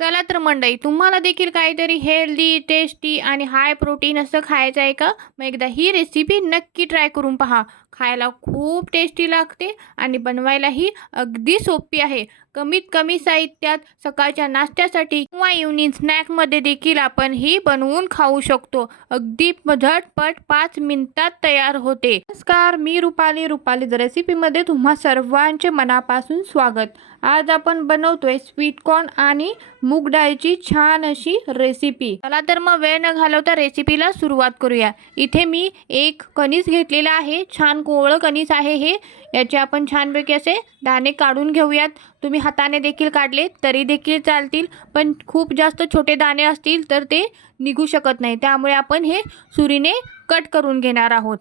चला तर मंडळी, तुम्हाला देखील काहीतरी हेल्दी, टेस्टी आणि हाय प्रोटीन असं खायचं आहे का? मग एकदा ही रेसिपी नक्की ट्राय करून पहा. खायला खूप टेस्टी लागते आणि बनवायलाही अगदी सोपी आहे. कमीत कमी साहित्यात सकाळच्या नाश्त्यासाठी किंवा इव्हनिंग स्नॅकमध्ये देखील आपण ही बनवून खाऊ शकतो. अगदी झटपट 5 मिनिटात तयार होते. नमस्कार, मी रुपाली रेसिपीमध्ये तुम्हा सर्वांचे मनापासून स्वागत. आज आपण बनवतोय स्वीट कॉर्न आणि मूग डाळीची छान अशी रेसिपी. चला तर मग वेळ न घालवता रेसिपीला सुरुवात करूया. इथे मी एक कणीस घेतलेला आहे. छान कोवळं कणीस आहे हे. याचे आपण छानपैकी असे दाणे काढून घेऊयात. तुम्ही हाताने देखील काढले तरी देखील चालतील, पण खूप जास्त छोटे दाणे असतील तर ते निघू शकत नाही. त्यामुळे आपण हे सुरीने कट करून घेणार आहोत.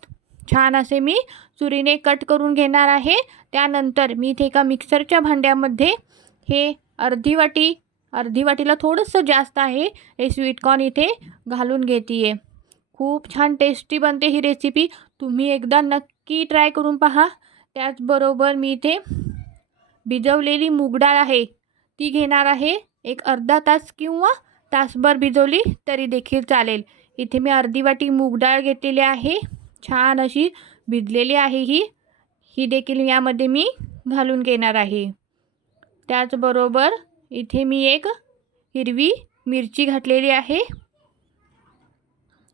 छान असे मी सुरीने कट करून घेणार आहे. त्यानंतर मी इथे एका मिक्सरच्या भांड्यामध्ये हे अर्धी वाटीला थोडंसं जास्त आहे हे स्वीट कॉर्न इथे घालून घेते आहे. खूप छान टेस्टी बनते ही रेसिपी. तुम्ही एकदा नक्की ट्राय करून पहा. त्याचबरोबर मी इथे भिजवलेली मूग डाळ आहे ती घेणार आहे. एक अर्धा तास किंवा तासभर भिजवली तरी देखील चालेल. इथे मी अर्धी वाटी मूग डाळ घेतलेली आहे. छान अशी भिजलेली आहे ही देखील यामध्ये मी घालून घेणार आहे. त्याचबरोबर इथे मी एक हिरवी मिरची घातलेली आहे.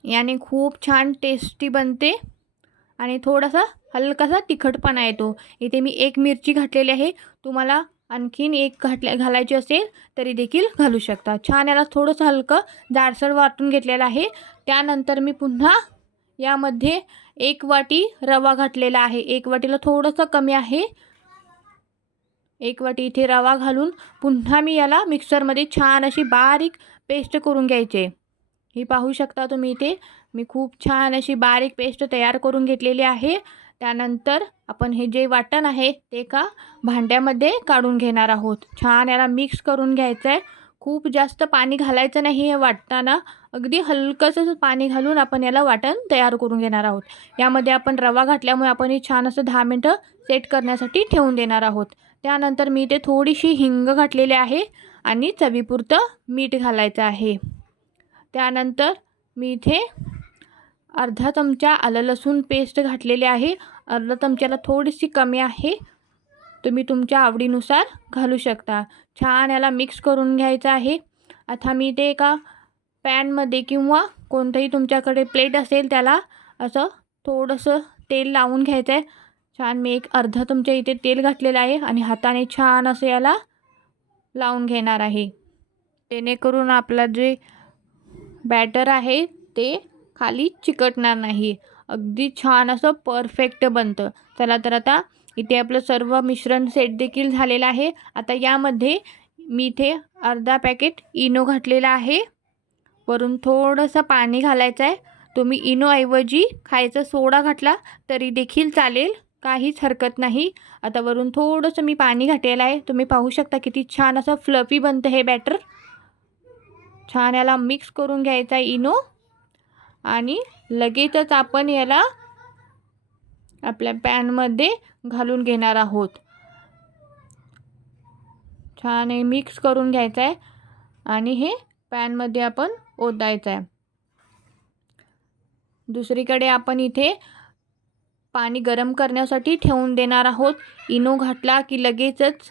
याने खूप छान टेस्टी बनते आणि थोडासा हलकासा तिखटपणा येतो. इथे मी एक मिरची घातलेली आहे. तुम्हाला आणखीन एक घालायची असेल तरी देखील घालू शकता. छान याला थोडंसं हलकं जाडसर वाटून घेतलेलं आहे. त्यानंतर मी पुन्हा यामध्ये 1 वाटी रवा घातलेला आहे. 1 वाटीला थोडंसं कमी आहे. 1 वाटी इथे रवा घालून पुन्हा मी याला मिक्सरमध्ये छान अशी बारीक पेस्ट करून घ्यायचे. ही पाहू शकता तुम्ही इथे मी खूप छान अशी बारीक पेस्ट तयार करून घेतलेली आहे. त्यानंतर आपण हे जे वाटण आहे ते एका भांड्यामध्ये काढून घेणार आहोत. छान याला मिक्स करून घ्यायचं आहे. खूप जास्त पाणी घालायचं नाही हे वाटताना. अगदी हलकंसं पाणी घालून आपण याला वाटण तयार करून घेणार आहोत. यामध्ये आपण रवा घातल्यामुळे आपण हे छान असं 10 मिनटं सेट करण्यासाठी ठेवून देणार आहोत. त्यानंतर मी इथे थोडीशी हिंग घातलेली आहे आणि चवीपुरतं मीठ घालायचं आहे. त्यानंतर मी इथे अर्धा चमचा आलं लसूण पेस्ट घातलेली आहे. अर्धा चमच्याला थोडीशी कमी आहे. तुम्ही तुमच्या आवडीनुसार घालू शकता. छान याला मिक्स करून घ्यायचं आहे. आता मी इथे एका पॅनमध्ये किंवा कोणतंही तुमच्याकडे प्लेट असेल त्याला असं थोडंसं तेल लावून घ्यायचं आहे. छान मी एक अर्धा चमचा इथे तेल घातलेलं आहे आणि हाताने छान असं याला लावून घेणार आहे. जेणेकरून आपला जे बॅटर आहे ते खाली चिकटणार नाही. अगदी छान असं परफेक्ट बनतं. चला तर आता इथे आपलं सर्व मिश्रण सेट देखील झालेलं आहे. आता यामध्ये मी इथे अर्धा पॅकेट इनो घातलेला आहे. वरून थोडंसं पाणी घालायचं आहे. तुम्ही इनोऐवजी खायचा सोडा घातला तरी देखील चालेल, काहीच हरकत नाही. आता वरून थोडंसं मी पाणी घातलेलं आहे. तुम्ही पाहू शकता किती छान असं फ्लफी बनतं हे बॅटर. छान याला मिक्स करून घ्यायचा आहे इनो आणि लगेचच आपण याला आपल्या पॅनमध्ये घालून घेणार आहोत. छान हे मिक्स करून घ्यायचं आहे आणि हे पॅनमध्ये आपण ओतायचं आहे. दुसरीकडे आपण इथे पाणी गरम करण्यासाठी ठेवून देणार आहोत. इनो घातला की लगेचच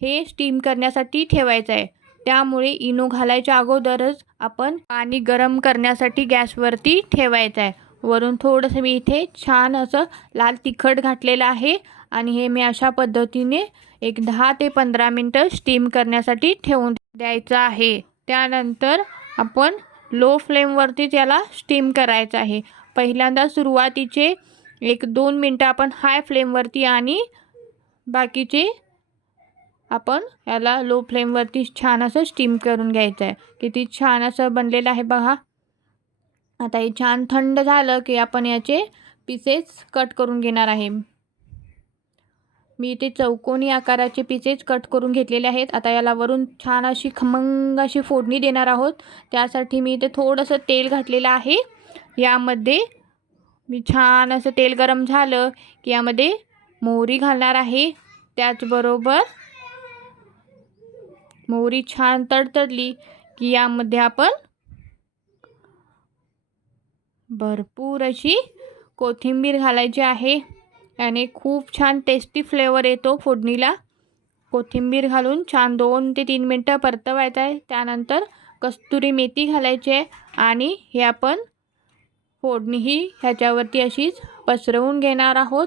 हे स्टीम करण्यासाठी ठेवायचं आहे. त्यामुळे इनो घालायच्या अगोदरच आपण पाणी गरम करण्यासाठी गॅसवरती ठेवायचं आहे. वरून थोडंसं मी इथे छान असं लाल तिखट घातलेलं आहे आणि हे मी अशा पद्धतीने एक 10 ते 15 मिनटं स्टीम करण्यासाठी ठेवून द्यायचं आहे. त्यानंतर आपण लो फ्लेमवरतीच याला स्टीम करायचं आहे. पहिल्यांदा सुरुवातीचे 1-2 मिनटं आपण हाय फ्लेमवरती आणि बाकीचे आपण याला लो फ्लेमवरती छान असं स्टीम करून घ्यायचं आहे. किती छान असं बनलेलं आहे बघा. आता हे छान थंड झालं की आपण याचे पीसेस कट करून घेणार आहे. मी इथे चौकोनी आकाराचे पीसेस कट करून घेतलेले आहेत. आता याला वरून छान अशी खमंग अशी फोडणी देणार आहोत. त्यासाठी मी इथे थोडंसं तेल घातलेलं आहे. यामध्ये मी छान असं तेल गरम झालं की यामध्ये मोहरी घालणार आहे. त्याचबरोबर मोहरी छान तडतडली की यामध्ये आपण भरपूर अशी कोथिंबीर घालायची आहे. याने खूप छान टेस्टी फ्लेवर येतो फोडणीला. कोथिंबीर घालून छान 2 ते 3 मिनटं परतवायचं आहे. त्यानंतर कस्तुरी मेथी घालायची आहे आणि हे आपण फोडणी ही ह्याच्यावरती अशीच पसरवून घेणार आहोत.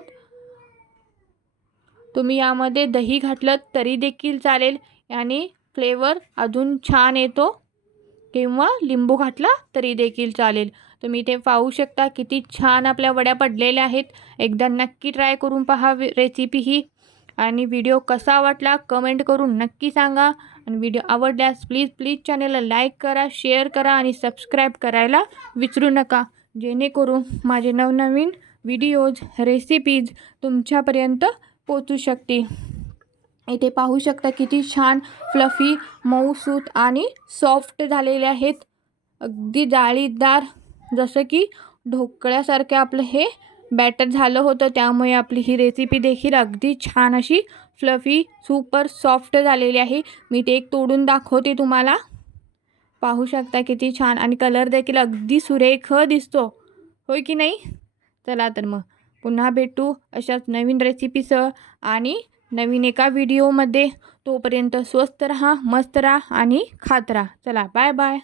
तुम्ही यामध्ये दही घातलं तरी देखील चालेल, याने फ्लेवर अजून छान येतो, किंवा लिंबू घातला तरी देखील चालेल. तुम्ही ते पाहू शकता किती छान आपल्या वड्या पडलेल्या आहेत. एकदा नक्की ट्राय करून पहा रेसिपी ही. आणि व्हिडिओ कसा वाटला कमेंट करून नक्की सांगा. आणि व्हिडिओ आवडल्यास प्लीज चॅनलला लाईक करा, शेअर करा आणि सबस्क्राईब करायला विसरू नका, जेणेकरून माझे नवनवीन व्हिडिओज रेसिपीज तुमच्यापर्यंत पोचू शकतील. इथे पाहू शकता किती छान फ्लफी, मऊसूत आणि सॉफ्ट झालेले आहेत. अगदी जाळीदार, जसं की ढोकळ्यासारखे आपलं हे बॅटर झालं होतं. त्यामुळे आपली ही रेसिपी देखील अगदी छान अशी फ्लफी, सुपर सॉफ्ट झालेली आहे. मी ते एक तोडून दाखवते तुम्हाला. पाहू शकता किती छान, आणि कलर देखील अगदी सुरेख दिसतो, होय की नाही? चला तर मग पुन्हा भेटू अशाच नवीन रेसिपीसह आणि नवीन एका व्हिडिओमध्ये. तोपर्यंत स्वस्त रहा, मस्त राहा आणि खात राहा. चला बाय बाय.